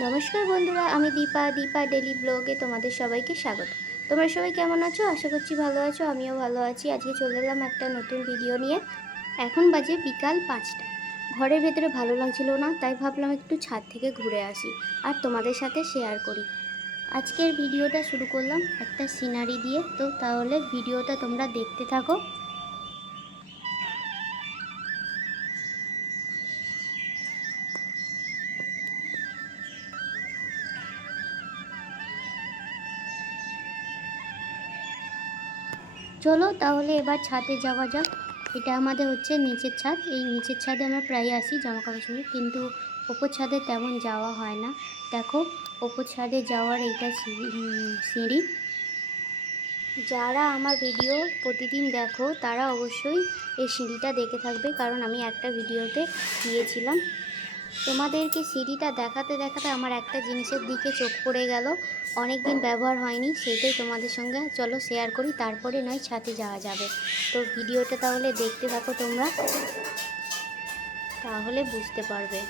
নমস্কার বন্ধুরা, আমি দীপা ডেলি ব্লগে তোমাদের সবাইকে স্বাগত। তোমরা সবাই কেমন আছো? আশা করছি ভালো আছো। আমিও ভালো আছি। আজকে চলে এলাম একটা নতুন ভিডিও নিয়ে। এখন বাজে বিকাল 5টা। ঘরের ভেতরে ভালো লাগছিল না, তাই ভাবলাম একটু ছাদ থেকে ঘুরে আসি আর তোমাদের সাথে শেয়ার করি। আজকের ভিডিওটা শুরু করলাম একটা সিনারি দিয়ে, তো তাহলে ভিডিওটা তোমরা দেখতে থাকো। চলো তাহলে এবার ছাদে যাওয়া যাক। এটা আমাদের হচ্ছে নিচের ছাদ। এই নিচের ছাদে আমরা প্রায় আসি জামা কাপড় শুনে, কিন্তু ওপর ছাদে তেমন যাওয়া হয় না। দেখো, ওপর ছাদে যাওয়ার এইটা সিঁড়ি। যারা আমার ভিডিও প্রতিদিন দেখো তারা অবশ্যই এই সিঁড়িটা দেখে থাকবে, কারণ আমি একটা ভিডিওতে দিয়েছিলাম। তোমাদেরকে সিঁড়িটা দেখাতে দেখাতে আমার একটা জিনিসের দিকে চোখ পড়ে গেল। অনেক দিন ব্যবহার হয়নি, সেইটাই তোমাদের সঙ্গে চলো শেয়ার করি, তারপরে নয় ছাদে যাওয়া যাবে। তো ভিডিওটা তাহলে দেখতে থাকো তোমরা, তাহলে বুঝতে পারবে।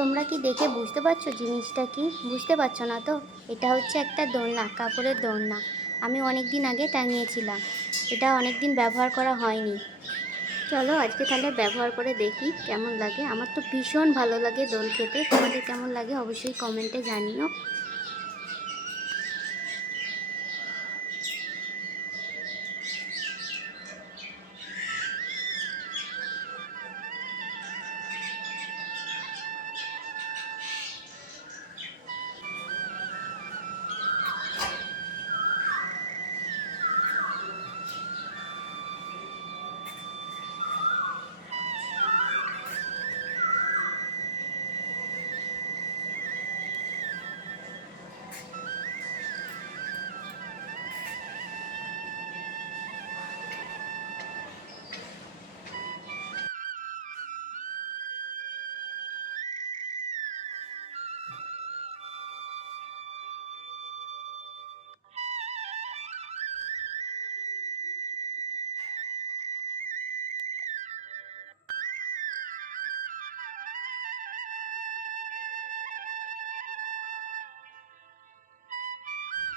তোমরা কি দেখে বুঝতে পারছো জিনিসটা কি? বুঝতে পারছো না তো? এটা হচ্ছে একটা দোলনা, কাপড়ের দোলনা। আমি অনেক দিন আগে টাঙিয়েছিলাম। এটা অনেক দিন ব্যবহার করা হয়নি। চলো আজকে তাহলে ব্যবহার করে দেখি কেমন লাগে। আমার তো ভীষণ ভালো লাগে দোল খেতে। তোমাদের কেমন লাগে অবশ্যই কমেন্টে জানিও।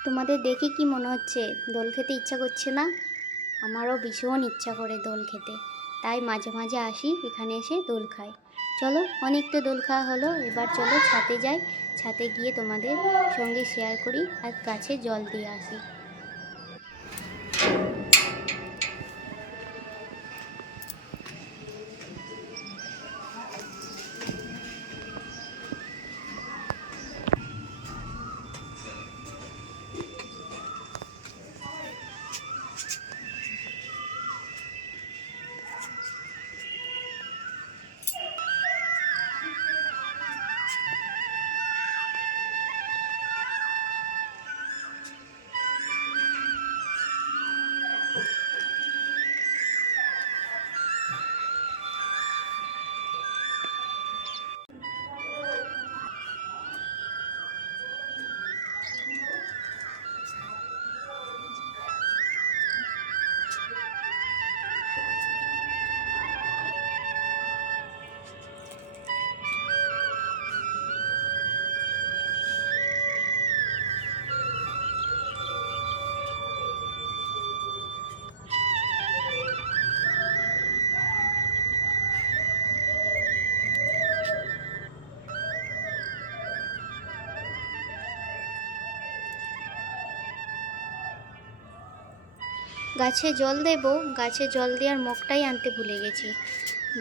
তোমাদের দেখে কি মনে হচ্ছে দোল খেতে ইচ্ছা করছে না? আমারও ভীষণ ইচ্ছা করে দোল খেতে, তাই মাঝে মাঝে আসি এখানে, এসে দোল খাই। চলো, অনেক তো দোল খাওয়া হলো, এবার চলো ছাদে যাই। ছাদে গিয়ে তোমাদের সঙ্গে শেয়ার করি আর গাছে জল দিয়ে আসি। গাছে জল দেব, গাছে জল দেওয়ার মগটাই আনতে ভুলে গেছি।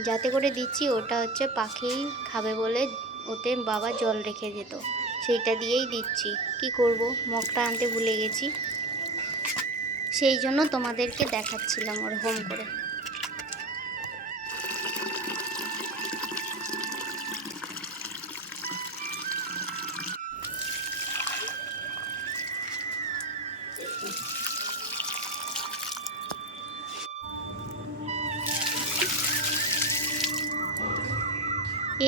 যাতে করে দিচ্ছি ওটা হচ্ছে পাখি খাবে বলে ওতে বাবা জল রেখে যেত, সেইটা দিয়েই দিচ্ছি। কি করব, মগটা আনতে ভুলে গেছি, সেই জন্য তোমাদেরকে দেখাচ্ছিলাম ওরকম করে।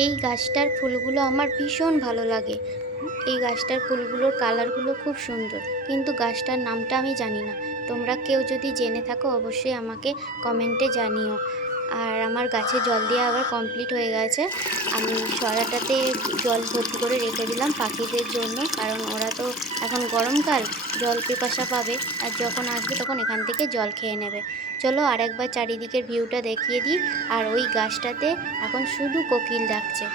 এই গাছটার ফুলগুলো আমার ভীষণ ভালো লাগে। এই গাছটার ফুলগুলোর কালারগুলো খুব সুন্দর, কিন্তু গাছটার নামটা আমি জানি না। তোমরা কেউ যদি জেনে থাকো অবশ্যই আমাকে কমেন্টে জানিও। আর আমার গাছে জল দেওয়া আবার কমপ্লিট হয়ে গেছে। আমি সরাটাতে জল ভর্তি করে রেখে দিলাম পাখিদের জন্য, কারণ ওরা তো এখন গরমকাল, জল পিপাসা পাবে, আর যখন আসবে তখন এখান থেকে জল খেয়ে নেবে। চলো আরেকবার চারিদিকের ভিউটা দেখিয়ে দিই। আর ওই গাছটাতে এখন শুধু কোকিল ডাকছে।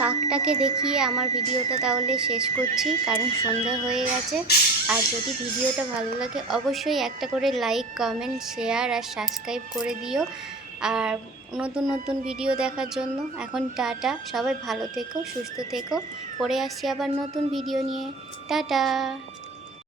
কাকটাকে দেখিয়ে আমার ভিডিওটা তাহলে শেষ করছি, কারণ সন্ধ্যা হয়ে গেছে। আর যদি ভিডিওটা ভালো লাগে অবশ্যই একটা করে লাইক, কমেন্ট, শেয়ার আর সাবস্ক্রাইব করে দিও। আর নতুন নতুন ভিডিও দেখার জন্য এখন টাটা, সবাই ভালো থেকো, সুস্থ থেকো। পরে আসছি আবার নতুন ভিডিও নিয়ে। টাটা।